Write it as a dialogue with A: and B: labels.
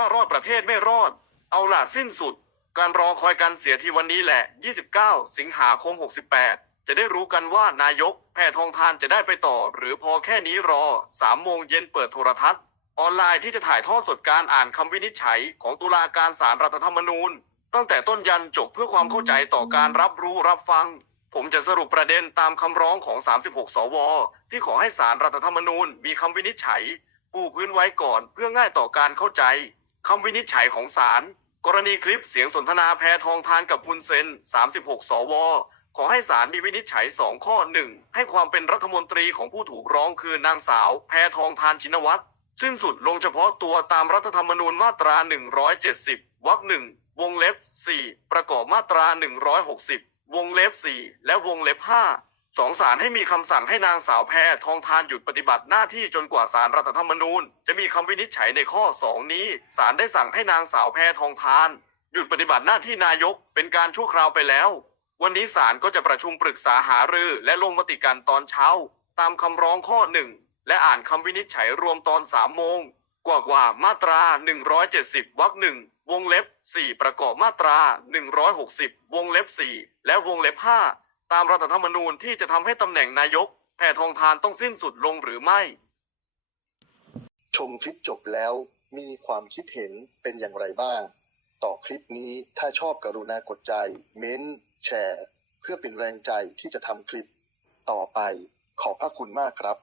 A: ถ้ารอดประเทศไม่รอด เอาล่ะสิ้นสุด การรอคอยกันเสียที่วันนี้แหละ 29 สิงหาคม 68 จะได้รู้กันว่านายกแพทองทานจะได้ไปต่อ หรือพอแค่นี้รอ 3 โมงเย็นเปิดโทรทัศน์ ออนไลน์ที่จะถ่ายทอดสดการอ่านคำวินิจฉัยของตุลาการศาลรัฐธรรมนูญ ตั้งแต่ต้นยันจบเพื่อความเข้าใจต่อการรับรู้รับฟัง ผมจะสรุปประเด็นตามคำร้องของ 36 สว ที่ขอให้ศาลรัฐธรรมนูญมีคำวินิจฉัยปูพื้นไว้ก่อนเพื่อง่ายต่อการเข้าใจ คำวินิจฉัยของศาลกรณีคลิปเสียงสนทนาแพทองทานกับพุนเซน 36 สว ขอให้ศาลมีวินิจฉัย 2 ข้อ 1 ให้ความเป็นรัฐมนตรีของผู้ถูกร้องคือนางสาว แพทองทานชินวัตรสิ้นสุดลงเฉพาะตัวตามรัฐธรรมนูญมาตรา 170 วรรคหนึ่งวงเล็บ 4 ประกอบมาตรา 160 วงเล็บ 4 และวงเล็บ 5 สองศาลให้มีคำสั่งให้นางสาวแพทองทานหยุดปฏิบัติหน้าที่จนกว่าศาลรัฐธรรมนูญ จะมีคำวินิจฉัยในข้อ 2 นี้ศาลได้สั่งให้นางสาวแพทองทาน หยุดปฏิบัติหน้าที่นายกเป็นการชั่วคราวไปแล้ว วันนี้ศาลก็จะประชุมปรึกษาหารือและลงมติกันตอนเช้า ตามคำร้องข้อหนึ่งและอ่านคำวินิจฉัยรวมตอนสามโมงกว่ากว่ามาตรา 170วรรคหนึ่งวงเล็บ 4 ประกอบมาตรา 160 วงเล็บ 4 และวงเล็บ 5 ตามรัฐธรรมนูญที่จะทำให้ตำแหน่งนายกแพทองทานต้องสิ้นสุดลงหรือไม่
B: ชมคลิปจบแล้วมีความคิดเห็นเป็นอย่างไรบ้าง ต่อคลิปนี้ถ้าชอบกรุณากดใจ เม้น แชร์ เพื่อเป็นแรงใจที่จะทำคลิปต่อไปขอบพระคุณมากครับ